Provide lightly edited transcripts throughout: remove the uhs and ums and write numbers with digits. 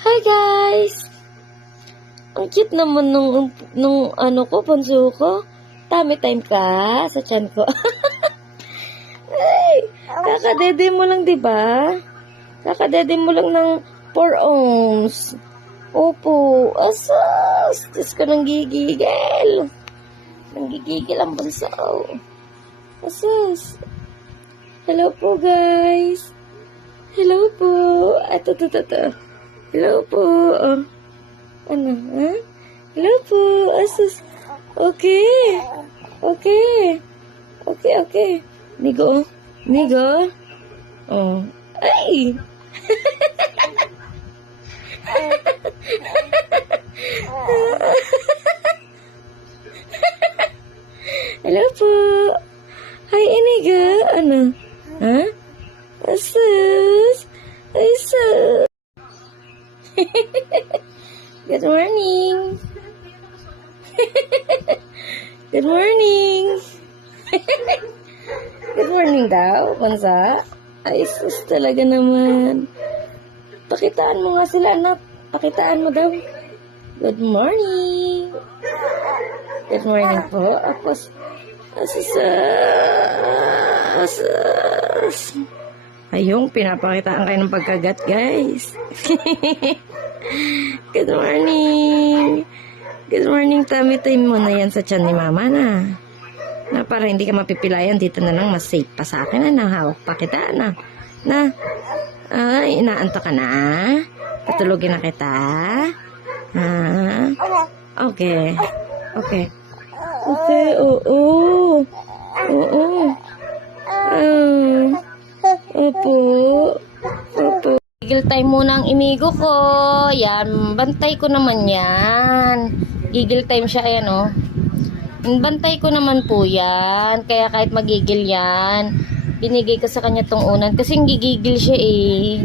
Hi guys! Ang cute naman nung ano ko, bunso ko. Tummy time ka sa tiyan ko. Ay, kakadede mo lang, diba? Kakadede mo lang ng 4 ounce. Opo, asas! Diyos ko nang gigigil. Nanggigigil ang bunso. Asas! Hello po, guys! Hello po! Ito. Hello po. Ano, ha? Hello po. Asus. Okay. Nigo. Oh. Ay! Hello po. Hi, Inigo. Ano? Ha? Asus. Ay, sus. Good morning. Good morning. Good morning daw, Bansa. Ay, sus talaga naman. Pakitaan mo nga sila, anak. Pakitaan mo daw. Good morning. Good morning po. Apos, asas. Ayong, pinapakitaan kayo ng pagkagat, guys. Good morning. Good morning, tummy time mo na yan sa tiyan ni mama na. Na para hindi ka mapipilayan, dito na lang mas safe pa sa akin na hawak pa kita na. Inaanto ka na? Patulogin na kita? Okay, oo. Opo. Gigil time muna ang imigo ko. Yan, bantay ko naman yan. Gigil time siya, ayan o. Bantay ko naman po yan. Kaya kahit magigil yan, binigay ko sa kanya tong unan. Kasi gigigil siya eh.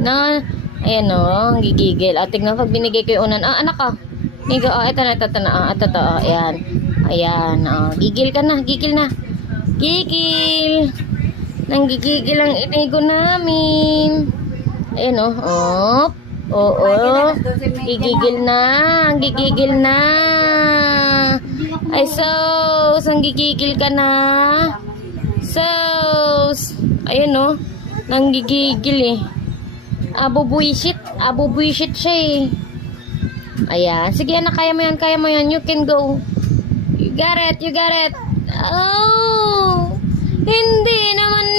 Ayan o, gigigil. Tingnan pag binigay ko yung unan. Anak ka. Nigo, ito na. Ayan. Ayan, gigil ka na. Gigil. Nanggigigil ang inigo namin. Ayan oo. Gigigil na. Ay, sos. Ang gigigil ka na. Sos. Ayan nanggigigil eh. Abubuisit siya eh. Ayan. Sige anak, kaya mo yan. You can go. You got it. Oh. Hindi naman